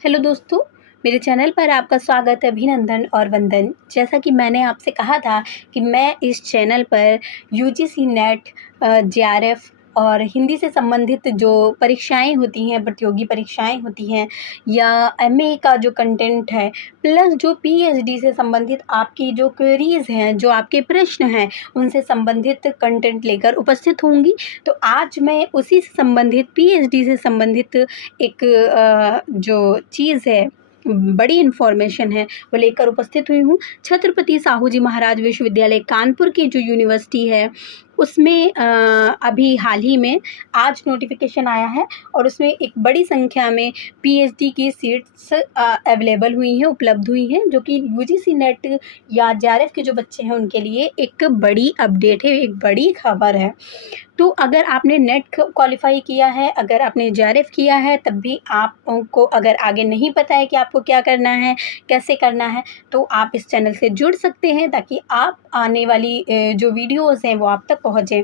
Hello दोस्तों, मेरे channel पर आपका स्वागत है। अभिनंदन और वंदन। जैसा कि मैंने आपसे कहा था कि मैं इस चैनल पर यूजीसी नेट, जेआरएफ और हिंदी से संबंधित जो परीक्षाएं होती हैं, प्रतियोगी परीक्षाएं होती हैं या एमए का जो कंटेंट है, प्लस जो पीएचडी से संबंधित आपकी जो क्वेरीज़ हैं, जो आपके प्रश्न हैं, उनसे संबंधित कंटेंट लेकर उपस्थित होंगी। तो आज मैं उसी से संबंधित पीएचडी से संबंधित एक जो चीज़ है, बड़ी इन्फॉर्मेशन है, वो लेकर उपस्थित हुई हूँ। छत्रपति साहू जी महाराज विश्वविद्यालय कानपुर की जो यूनिवर्सिटी है, उसमें अभी हाल ही में आज नोटिफिकेशन आया है और उसमें एक बड़ी संख्या में पीएचडी की सीट्स अवेलेबल हुई हैं, उपलब्ध हुई हैं, जो कि यूजीसी नेट या जेआरएफ के जो बच्चे हैं उनके लिए एक बड़ी अपडेट है, एक बड़ी खबर है। तो अगर आपने नेट क्वालिफाई किया है, अगर आपने जेआरएफ किया है, तब भी आपको अगर आगे नहीं पता है कि आपको क्या करना है, कैसे करना है, तो आप इस चैनल से जुड़ सकते हैं ताकि आप आने वाली जो वीडियोज़ हैं वो आप तक पहुँचें।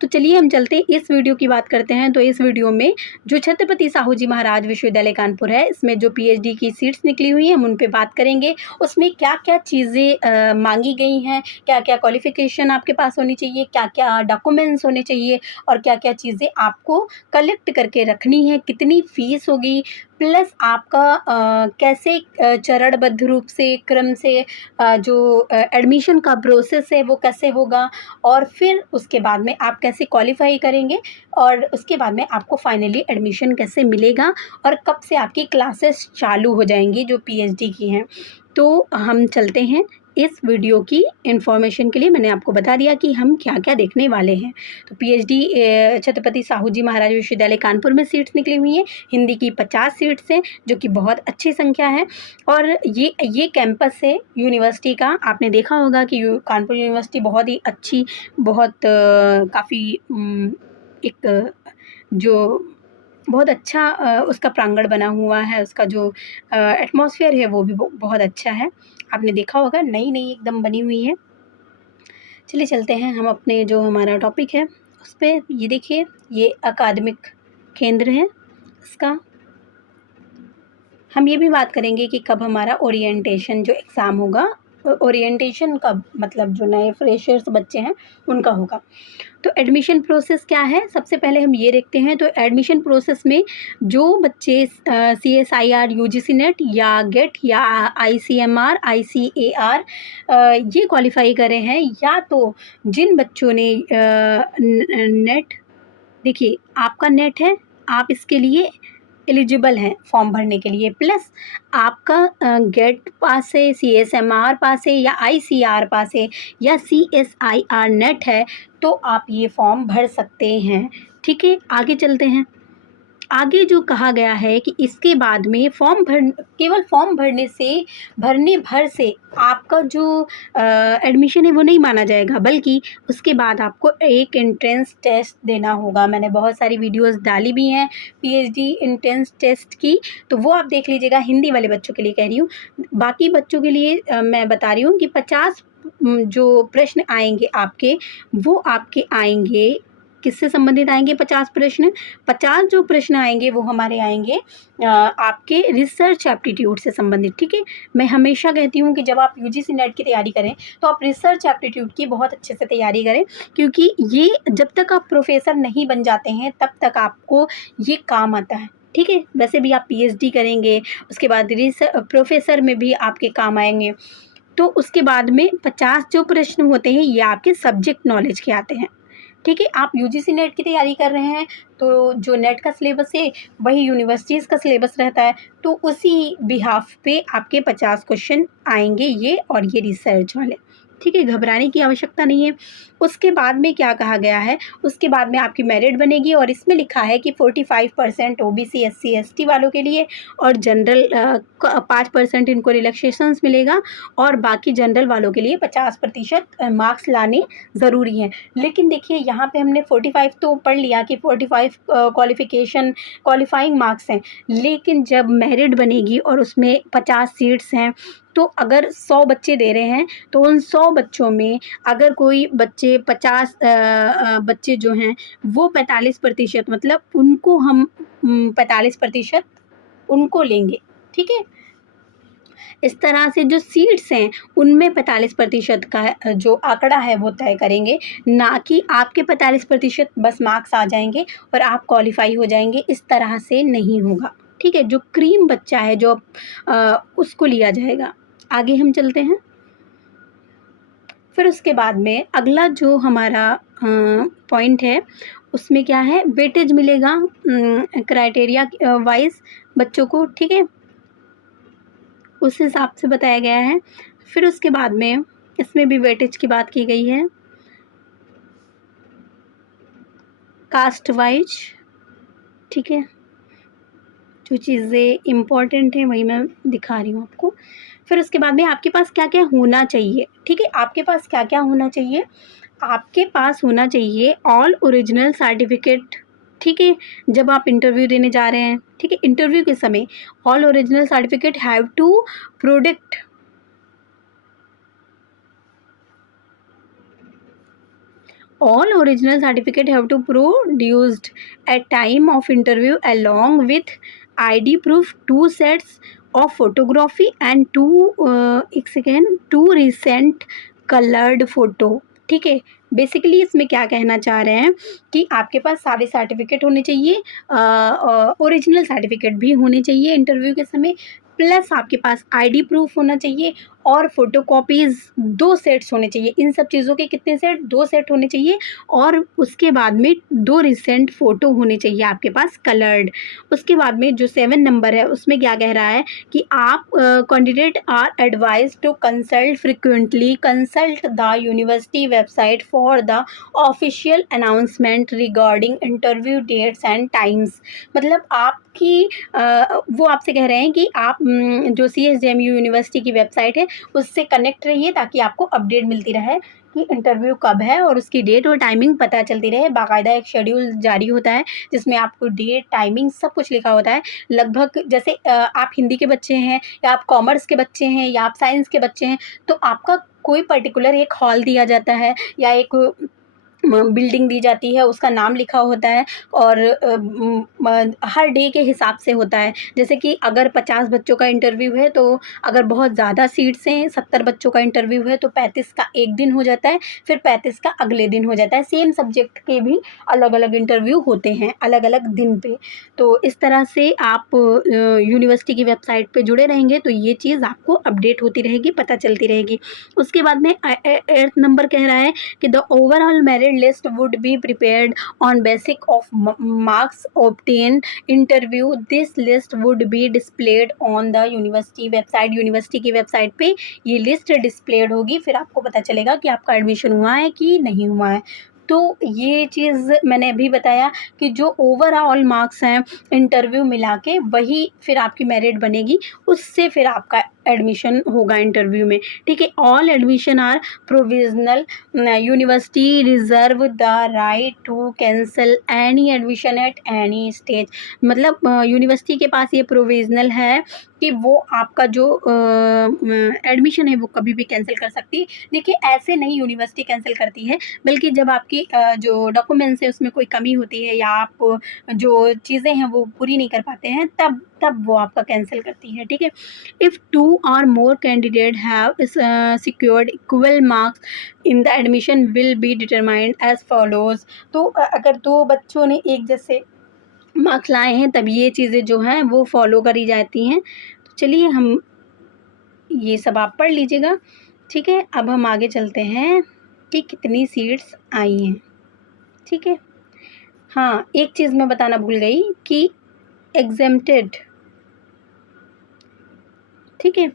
तो चलिए हम चलते इस वीडियो की बात करते हैं। तो इस वीडियो में जो छत्रपति साहू जी महाराज विश्वविद्यालय कानपुर है, इसमें जो पीएचडी की सीट्स निकली हुई हैं हम उन पे बात करेंगे। उसमें क्या-क्या चीज़ें मांगी गई हैं, क्या-क्या क्वालिफ़िकेशन आपके पास होनी चाहिए, क्या-क्या डॉक्यूमेंट्स होने चाहिए और क्या-क्या चीज़ें आपको कलेक्ट करके रखनी है, कितनी फ़ीस होगी, प्लस आपका कैसे चरणबद्ध रूप से, क्रम से जो एडमिशन का प्रोसेस है वो कैसे होगा और फिर उसके बाद में आप कैसे क्वालिफ़ाई करेंगे और उसके बाद में आपको फाइनली एडमिशन कैसे मिलेगा और कब से आपकी क्लासेस चालू हो जाएंगी जो पीएचडी की हैं। तो हम चलते हैं इस वीडियो की इन्फॉर्मेशन के लिए। मैंने आपको बता दिया कि हम क्या-क्या देखने वाले हैं। तो पीएचडी छत्रपति साहू जी महाराज विश्वविद्यालय कानपुर में सीट्स निकली हुई हैं। हिंदी की 50 सीट्स हैं, जो कि बहुत अच्छी संख्या है और ये कैंपस है यूनिवर्सिटी का। आपने देखा होगा कि कानपुर यूनिवर्सिटी बहुत ही अच्छी, बहुत काफ़ी एक जो बहुत अच्छा उसका प्रांगण बना हुआ है, उसका जो एटमॉस्फेयर है वो भी बहुत अच्छा है। आपने देखा होगा, नई-नई एकदम बनी हुई है। चलिए चलते हैं हम अपने जो हमारा टॉपिक है उस पे। ये देखिए, ये अकादमिक केंद्र है इसका। हम ये भी बात करेंगे कि कब हमारा ओरिएंटेशन जो एग्ज़ाम होगा, ओरिएंटेशन कब, मतलब जो नए फ्रेशर्स बच्चे हैं उनका होगा। तो एडमिशन प्रोसेस क्या है, सबसे पहले हम ये देखते हैं। तो एडमिशन प्रोसेस में जो बच्चे सीएसआईआर, यूजीसी नेट या गेट या आईसीएमआर, आईसीएआर ये क्वालिफाई करे हैं, या तो जिन बच्चों ने नेट, देखिए आपका नेट है, आप इसके लिए एलिजिबल हैं फॉर्म भरने के लिए, प्लस आपका गेट पास है, सीएसएमआर पास है या आईसीआर पास है या सीएसआईआर नेट है, तो आप ये फॉर्म भर सकते हैं। ठीक है, आगे चलते हैं। आगे जो कहा गया है कि इसके बाद में केवल फॉर्म भरने भर से आपका जो एडमिशन है वो नहीं माना जाएगा, बल्कि उसके बाद आपको एक एंट्रेंस टेस्ट देना होगा। मैंने बहुत सारी वीडियोस डाली भी हैं पीएचडी एंट्रेंस टेस्ट की, तो वो आप देख लीजिएगा। हिंदी वाले बच्चों के लिए कह रही हूँ, बाकी बच्चों के लिए मैं बता रही हूँ कि 50 जो प्रश्न आएंगे आपके, वो आपके आएंगे, किससे संबंधित आएंगे 50 प्रश्न? 50 जो प्रश्न आएंगे वो हमारे आएंगे आपके रिसर्च एप्टीट्यूड से संबंधित। ठीक है, मैं हमेशा कहती हूँ कि जब आप यूजीसी नेट की तैयारी करें तो आप रिसर्च एप्टीट्यूड की बहुत अच्छे से तैयारी करें, क्योंकि ये जब तक आप प्रोफेसर नहीं बन जाते हैं तब तक आपको ये काम आता है। ठीक है, वैसे भी आप पीएचडी करेंगे, उसके बाद प्रोफेसर में भी आपके काम आएंगे। तो उसके बाद में 50 जो प्रश्न होते हैं ये आपके सब्जेक्ट नॉलेज के आते हैं। ठीक है, आप यूजीसी नेट की तैयारी कर रहे हैं तो जो नेट का सिलेबस है वही यूनिवर्सिटीज़ का सिलेबस रहता है, तो उसी बिहाफ पे आपके 50 क्वेश्चन आएंगे ये, और ये रिसर्च वाले। ठीक है, घबराने की आवश्यकता नहीं है। उसके बाद में क्या कहा गया है, उसके बाद में आपकी मेरिट बनेगी और इसमें लिखा है कि 45% ओबीसी एससी एसटी वालों के लिए और जनरल 5% इनको रिलैक्सेशंस मिलेगा और बाकी जनरल वालों के लिए 50% मार्क्स लाने ज़रूरी हैं। लेकिन देखिए यहाँ पे हमने 45 तो पढ़ लिया कि 45 क्वालिफाइंग मार्क्स हैं, लेकिन जब मेरिट बनेगी और उसमें 50 सीट्स हैं, तो अगर 100 बच्चे दे रहे हैं तो उन 100 बच्चों में अगर कोई बच्चे 50 बच्चे जो हैं वो 45%, मतलब उनको हम 45% उनको लेंगे। ठीक है। इस तरह से जो सीट्स हैं उनमें 45% का जो आंकड़ा है वो तय करेंगे, ना कि आपके 45% बस मार्क्स आ जाएंगे और आप क्वालिफाई हो जाएंगे। इस तरह से नहीं होगा, ठीक है। जो क्रीम बच्चा है जो उसको लिया जाएगा। आगे हम चलते हैं। फिर उसके बाद में अगला जो हमारा पॉइंट है उसमें क्या है, वेटेज मिलेगा क्राइटेरिया वाइज बच्चों को, ठीक है, उस हिसाब से बताया गया है। फिर उसके बाद में इसमें भी वेटेज की बात की गई है, कास्ट वाइज, ठीक है। जो चीज़ें इम्पॉर्टेंट हैं वही मैं दिखा रही हूँ आपको। फिर उसके बाद में आपके पास क्या क्या होना चाहिए, ठीक है। आपके पास क्या क्या होना चाहिए, आपके पास होना चाहिए ऑल ओरिजिनल सर्टिफिकेट, ठीक है। जब आप इंटरव्यू देने जा रहे हैं, ठीक है, इंटरव्यू के समय all original certificate have to product all original certificate have to produced at time of interview along with ID proof, 2 sets of photography and two recent colored photo, ठीक है। बेसिकली इसमें क्या कहना चाह रहे हैं कि आपके पास सारे सर्टिफिकेट होने चाहिए, ओरिजिनल सर्टिफिकेट भी होने चाहिए इंटरव्यू के समय, प्लस आपके पास आईडी प्रूफ होना चाहिए और फोटोकॉपीज़ 2 सेट्स होने चाहिए। इन सब चीज़ों के कितने सेट, 2 सेट होने चाहिए। और उसके बाद में 2 रिसेंट फ़ोटो होने चाहिए आपके पास कलर्ड। उसके बाद में जो 7 नंबर है उसमें क्या कह रहा है कि आप candidate are advise to consult the university website for the official announcement regarding interview dates and times. मतलब आपकी वो आपसे कह रहे हैं कि आप जो CSJMU यूनिवर्सिटी की वेबसाइट है उससे कनेक्ट रहिए ताकि आपको अपडेट मिलती रहे कि इंटरव्यू कब है और उसकी डेट और टाइमिंग पता चलती रहे। बाकायदा एक शेड्यूल जारी होता है जिसमें आपको डेट, टाइमिंग सब कुछ लिखा होता है। लगभग जैसे आप हिंदी के बच्चे हैं या आप कॉमर्स के बच्चे हैं या आप साइंस के बच्चे हैं तो आपका कोई पर्टिकुलर एक हॉल दिया जाता है या एक बिल्डिंग दी जाती है, उसका नाम लिखा होता है और हर डे के हिसाब से होता है। जैसे कि अगर 50 बच्चों का इंटरव्यू है तो अगर बहुत ज़्यादा सीट्स हैं, 70 बच्चों का इंटरव्यू है तो 35 का एक दिन हो जाता है, फिर 35 का अगले दिन हो जाता है। सेम सब्जेक्ट के भी अलग अलग इंटरव्यू होते हैं अलग अलग दिन पे। तो इस तरह से आप यूनिवर्सिटी की वेबसाइट पे जुड़े रहेंगे तो ये चीज़ आपको अपडेट होती रहेगी, पता चलती रहेगी। उसके बाद में 8th नंबर कह रहा है कि the overall merit list would be prepared on basis of marks obtained interview. This list would be displayed on the university website. University की वेबसाइट पे ये लिस्ट डिस्प्लेड होगी, फिर आपको पता चलेगा कि आपका एडमिशन हुआ है कि नहीं हुआ है। तो ये चीज़ मैंने अभी बताया कि जो ओवरऑल मार्क्स हैं इंटरव्यू मिला के वही फिर आपकी मेरिट बनेगी, उससे फिर आपका एडमिशन होगा इंटरव्यू में, ठीक है। All admission are provisional, university reserve the right to cancel any admission at any stage. मतलब यूनिवर्सिटी के पास ये प्रोविजनल है कि वो आपका जो एडमिशन है वो कभी भी कैंसिल कर सकती है। देखिए ऐसे नहीं यूनिवर्सिटी कैंसिल करती है, बल्कि जब आपकी जो डॉक्यूमेंट्स है उसमें कोई कमी होती है या आप जो चीज़ें हैं वो पूरी नहीं कर पाते हैं तब वो आपका कैंसिल करती है, ठीक है। If 2 or more candidate have secured equal marks in the admission will be determined as follows। तो अगर 2 बच्चों ने एक जैसे मार्क्स लाए हैं तब ये चीज़ें जो हैं वो फॉलो करी जाती हैं। तो चलिए हम ये सब आप पढ़ लीजिएगा, ठीक है। अब हम आगे चलते हैं कि कितनी सीट्स आई हैं, ठीक है। हाँ, एक चीज़ मैं बताना भूल गई कि एग्जेम्प्टेड, ठीक है,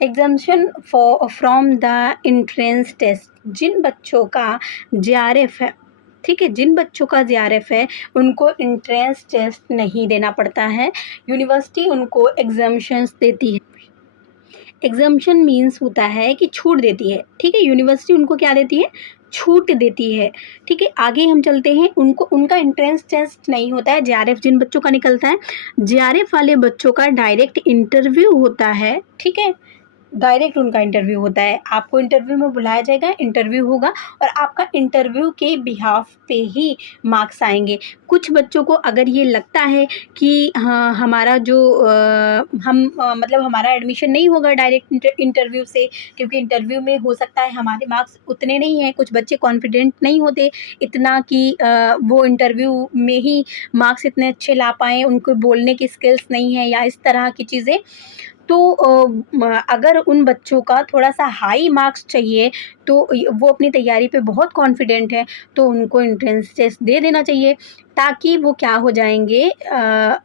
exemption from the entrance test. जिन बच्चों का JRF है, ठीक है, जिन बच्चों का JRF है उनको एंट्रेंस टेस्ट नहीं देना पड़ता है, यूनिवर्सिटी उनको एग्जम्पशंस देती है। एग्जम्पशन मीन्स होता है कि छूट देती है, ठीक है। यूनिवर्सिटी उनको क्या देती है, छूट देती है, ठीक है। आगे हम चलते हैं, उनको उनका एंट्रेंस टेस्ट नहीं होता है। JRF जिन बच्चों का निकलता है, JRF वाले बच्चों का डायरेक्ट इंटरव्यू होता है, ठीक है। डायरेक्ट उनका इंटरव्यू होता है। आपको इंटरव्यू में बुलाया जाएगा, इंटरव्यू होगा और आपका इंटरव्यू के बिहाफ पे ही मार्क्स आएंगे। कुछ बच्चों को अगर ये लगता है कि हाँ हमारा जो मतलब हमारा एडमिशन नहीं होगा डायरेक्ट इंटरव्यू से, क्योंकि इंटरव्यू में हो सकता है हमारे मार्क्स उतने नहीं हैं, कुछ बच्चे कॉन्फिडेंट नहीं होते इतना कि वो इंटरव्यू में ही मार्क्स इतने अच्छे ला पाएँ, उनको बोलने की स्किल्स नहीं है या इस तरह की चीज़ें। तो अगर उन बच्चों का थोड़ा-सा हाई मार्क्स चाहिए, तो वो अपनी तैयारी पे बहुत कॉन्फिडेंट है, तो उनको एंट्रेंस टेस्ट दे देना चाहिए, ताकि वो क्या हो जाएँगे,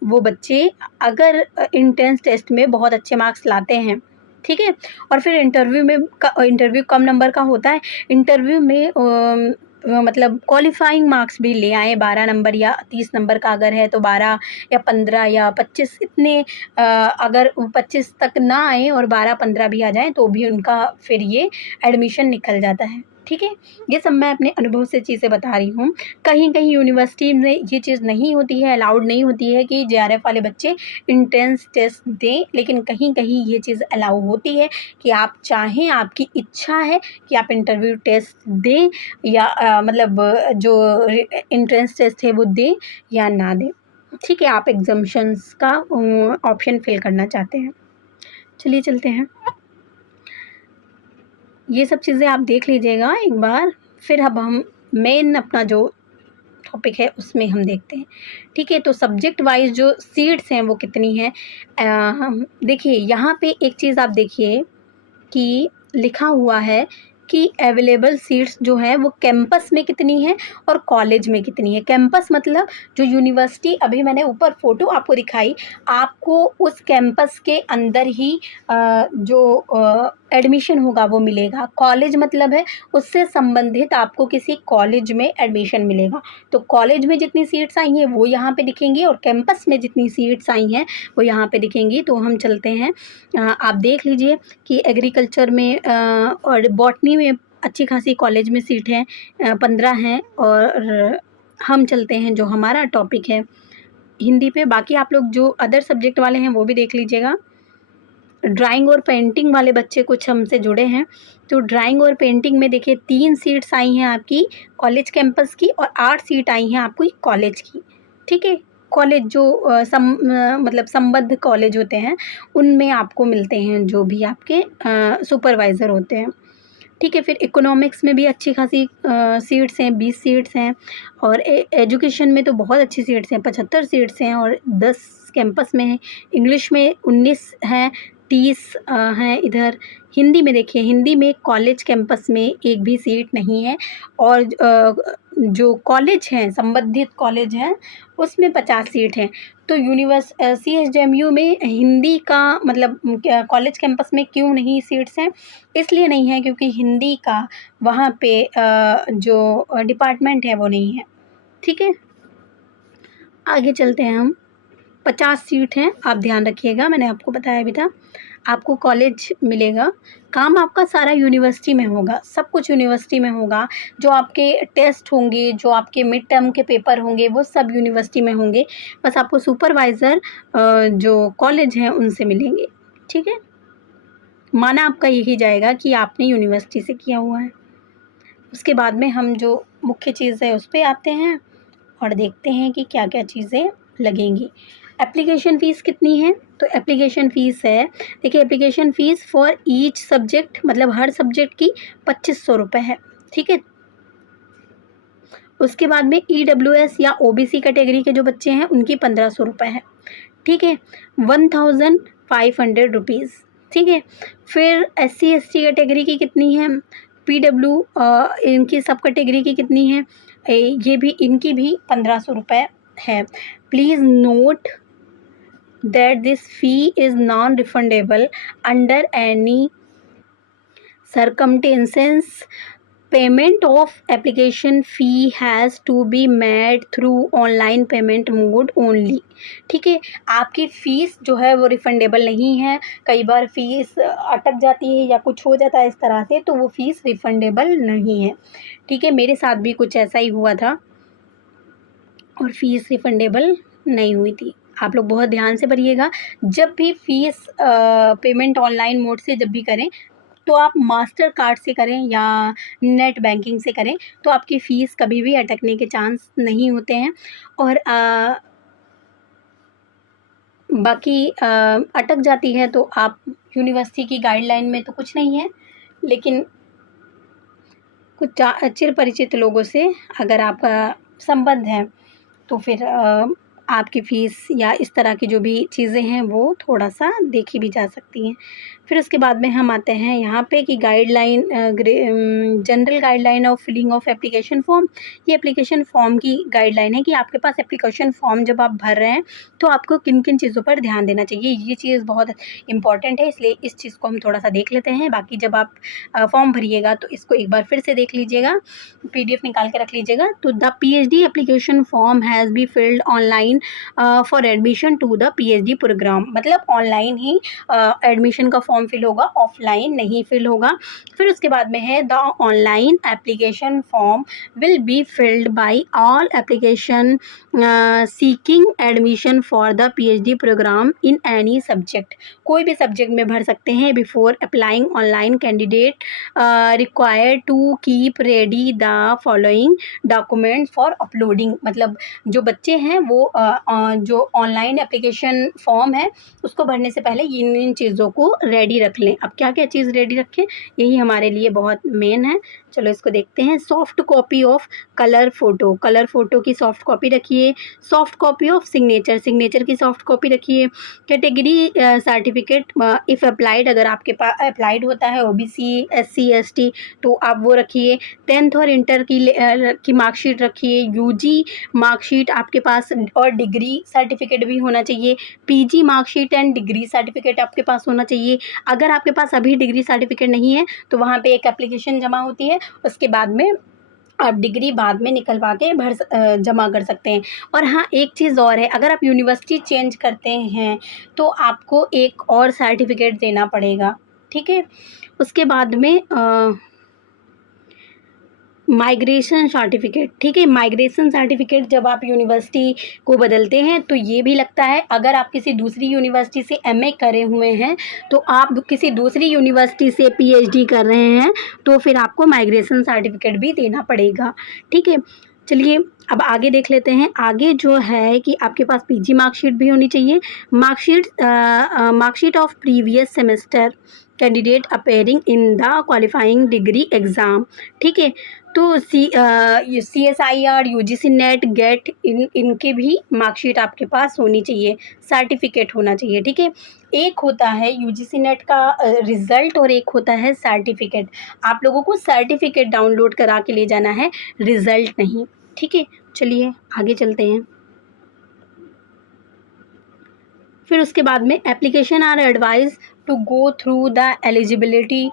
वो बच्चे अगर एंट्रेंस टेस्ट में बहुत अच्छे मार्क्स लाते हैं, ठीक है? और फिर इंटरव्यू कम नंबर का होता है, इंटरव्यू में मतलब क्वालिफ़ाइंग मार्क्स भी ले आएँ, 12 नंबर या 30 नंबर का अगर है तो 12 या 15 या 25 इतने, अगर 25 तक ना आए और 12-15 भी आ जाएँ तो भी उनका फिर ये एडमिशन निकल जाता है, ठीक है? ये सब मैं अपने अनुभव से चीज़ें बता रही हूँ। कहीं-कहीं यूनिवर्सिटी में ये चीज़ नहीं होती है, अलाउड नहीं होती है कि जेआरएफ वाले बच्चे एंट्रेंस टेस्ट दें, लेकिन कहीं-कहीं ये चीज़ अलाउ होती है कि आप चाहें, आपकी इच्छा है कि आप इंटरव्यू टेस्ट दें या मतलब जो एंट्रेंस टेस्ट है वो दें या ना दें। ठीक है, आप एग्ज़म्पशंस का ऑप्शन फ़िल करना चाहते हैं। चलिए चलते हैं। ये सब चीज़ें आप देख लीजिएगा एक बार, फिर अब हम मेन अपना जो टॉपिक है उसमें हम देखते हैं। ठीक है, तो सब्जेक्ट वाइज़ जो सीट्स हैं वो कितनी हैं? देखिए यहाँ पे एक चीज़ आप देखिए कि लिखा हुआ है कि अवेलेबल सीट्स जो हैं वो कैंपस में कितनी हैं और कॉलेज में कितनी है। कैंपस मतलब जो यूनिवर्सिटी, अभी मैंने ऊपर फ़ोटो आपको दिखाई, आपको उस कैंपस के अंदर ही जो एडमिशन होगा वो मिलेगा। कॉलेज मतलब है उससे संबंधित आपको किसी कॉलेज में एडमिशन मिलेगा। तो कॉलेज में जितनी सीट्स आई हैं वो यहाँ पे दिखेंगी और कैंपस में जितनी सीट्स आई हैं वो यहाँ पे दिखेंगी। तो हम चलते हैं, आप देख लीजिए कि एग्रीकल्चर में और बॉटनी में अच्छी खासी कॉलेज में सीट हैं, 15 हैं। और हम चलते हैं जो हमारा टॉपिक है हिंदी पे। बाकी आप लोग जो अदर सब्जेक्ट वाले हैं वो भी देख लीजिएगा। ड्राइंग और पेंटिंग वाले बच्चे कुछ हमसे जुड़े हैं, तो ड्राइंग और पेंटिंग में देखिए 3 सीट्स आई हैं आपकी कॉलेज कैंपस की और 8 सीट आई हैं आपकी कॉलेज की, ठीक है? कॉलेज जो मतलब संबद्ध कॉलेज होते हैं, उनमें आपको मिलते हैं जो भी आपके सुपरवाइज़र होते हैं, ठीक है? फिर इकोनॉमिक्स में भी अच्छी खासी सीट्स हैं, 20 सीट्स हैं। और एजुकेशन में तो बहुत अच्छी सीट्स हैं, 75 सीट्स हैं और 10 कैंपस में हैं। इंग्लिश में 19 हैं, 30 हैं इधर। हिंदी में देखिए, हिंदी में कॉलेज कैंपस में एक भी सीट नहीं है और जो कॉलेज हैं, संबंधित कॉलेज हैं, उसमें 50 सीट हैं। तो CSJMU में हिंदी का मतलब कॉलेज कैंपस में क्यों नहीं सीट्स हैं? इसलिए नहीं है क्योंकि हिंदी का वहाँ पे जो डिपार्टमेंट है वो नहीं है, ठीक है? आगे चलते हैं हम। 50 सीट हैं, आप ध्यान रखिएगा, मैंने आपको बताया भी था। आपको कॉलेज मिलेगा, काम आपका सारा यूनिवर्सिटी में होगा, सब कुछ यूनिवर्सिटी में होगा। जो आपके टेस्ट होंगे, जो आपके मिड टर्म के पेपर होंगे, वो सब यूनिवर्सिटी में होंगे। बस आपको सुपरवाइज़र जो कॉलेज हैं उनसे मिलेंगे, ठीक है? माना आपका यही जाएगा कि आपने यूनिवर्सिटी से किया हुआ है। उसके बाद में हम जो मुख्य चीज़ है उस पे आते हैं और देखते हैं कि क्या-क्या चीज़ें लगेंगी। एप्लीकेशन फ़ीस कितनी है? तो एप्लीकेशन फ़ीस है, देखिए application fees for each subject मतलब हर सब्जेक्ट की 2500 रुपए है, ठीक है? उसके बाद में ईडब्ल्यूएस या ओबीसी कैटेगरी के जो बच्चे हैं उनकी 1500 रुपए है, ठीक है? 1500 रुपीज़, ठीक है? फिर एससी एसटी कैटेगरी की कितनी है? पीडब्ल्यू इनकी सब कैटेगरी की कितनी है? ये भी, इनकी भी 1500 रुपए है। Please note that this fee is non-refundable under any circumstances. Payment of application fee has to be made through online payment mode only. ठीक है, आपकी फ़ीस जो है वो रिफंडेबल नहीं है। कई बार फ़ीस अटक जाती है या कुछ हो जाता है इस तरह से, तो वो फ़ीस रिफंडेबल नहीं है, ठीक है? मेरे साथ भी कुछ ऐसा ही हुआ था और फ़ीस रिफंडेबल नहीं हुई थी। आप लोग बहुत ध्यान से भरिएगा। जब भी फ़ीस पेमेंट ऑनलाइन मोड से जब भी करें, तो आप मास्टर कार्ड से करें या नेट बैंकिंग से करें, तो आपकी फ़ीस कभी भी अटकने के चांस नहीं होते हैं। और बाकी अटक जाती है तो आप यूनिवर्सिटी की गाइडलाइन में तो कुछ नहीं है, लेकिन कुछ चिर परिचित लोगों से अगर आपका संबंध है तो फिर आपकी फ़ीस या इस तरह की जो भी चीज़ें हैं वो थोड़ा-सा देखी भी जा सकती हैं। फिर उसके बाद में हम आते हैं यहाँ पे कि general guideline of filling of application form. ये एप्लीकेशन फ़ॉर्म की गाइडलाइन है कि आपके पास एप्लीकेशन फ़ॉर्म जब आप भर रहे हैं तो आपको किन-किन चीज़ों पर ध्यान देना चाहिए। ये चीज़ बहुत इम्पॉर्टेंट है, इसलिए इस चीज़ को हम थोड़ा-सा देख लेते हैं। बाकी जब आप फ़ॉर्म भरिएगा तो इसको एक बार फिर से देख लीजिएगा, पीडीएफ निकाल के रख लीजिएगा। तो the PhD application form has be filled online for admission to the PhD programme. मतलब ऑनलाइन ही एडमिशन का फॉर्म फिल होगा, ऑफलाइन नहीं फिल होगा। फिर उसके बाद में है the online application form will be filled by all application seeking admission for the PhD programme in any subject. कोई भी सब्जेक्ट में भर सकते हैं। Before applying online candidate required to keep ready the following document for uploading. मतलब जो बच्चे हैं वो जो ऑनलाइन एप्लीकेशन फॉर्म है उसको भरने से पहले इन चीज़ों को रेडी रख लें। अब क्या क्या चीज़ रेडी रखें, यही हमारे लिए बहुत मेन है। चलो इसको देखते हैं। Soft copy of colour photo की सॉफ्ट कॉपी रखिए। सॉफ्ट कॉपी ऑफ सिग्नेचर की सॉफ्ट कॉपी रखिए। कैटेगरी सर्टिफिकेट इफ़ अप्लाइड, अगर आपके पास अप्लाइड होता है ओबीसी एससी एसटी तो आप वो रखिए। 10th और इंटर की मार्कशीट रखिए। यूजी मार्कशीट आपके पास और डिग्री सर्टिफिकेट भी होना चाहिए। PG marksheet and degree certificate आपके पास होना चाहिए। अगर आपके पास अभी डिग्री सर्टिफिकेट नहीं है तो वहाँ पे एक एप्लीकेशन जमा होती है, उसके बाद में आप डिग्री बाद में निकलवा के जमा कर सकते हैं। और हाँ, एक चीज़ और है, अगर आप यूनिवर्सिटी चेंज करते हैं तो आपको एक और सर्टिफिकेट देना पड़ेगा, ठीक है। उसके बाद में माइग्रेशन सर्टिफिकेट, ठीक है। माइग्रेशन सर्टिफिकेट जब आप यूनिवर्सिटी को बदलते हैं तो ये भी लगता है। अगर आप किसी दूसरी यूनिवर्सिटी से एमए करे हुए हैं तो आप किसी दूसरी यूनिवर्सिटी से पीएचडी कर रहे हैं तो फिर आपको माइग्रेशन सर्टिफिकेट भी देना पड़ेगा, ठीक है। चलिए अब आगे देख लेते हैं। आगे जो है कि आपके पास पीजी मार्कशीट भी होनी चाहिए। Marksheet of previous semester candidate appearing in the qualifying degree exam, ठीक है। तो CSIR UGC नेट गेट इनके भी मार्कशीट आपके पास होनी चाहिए, सर्टिफिकेट होना चाहिए, ठीक है। एक होता है UGC नेट का रिज़ल्ट और एक होता है सर्टिफिकेट। आप लोगों को सर्टिफिकेट डाउनलोड करा के ले जाना है, रिज़ल्ट नहीं, ठीक है। चलिए आगे चलते हैं। फिर उसके बाद में application are advise to go through the eligibility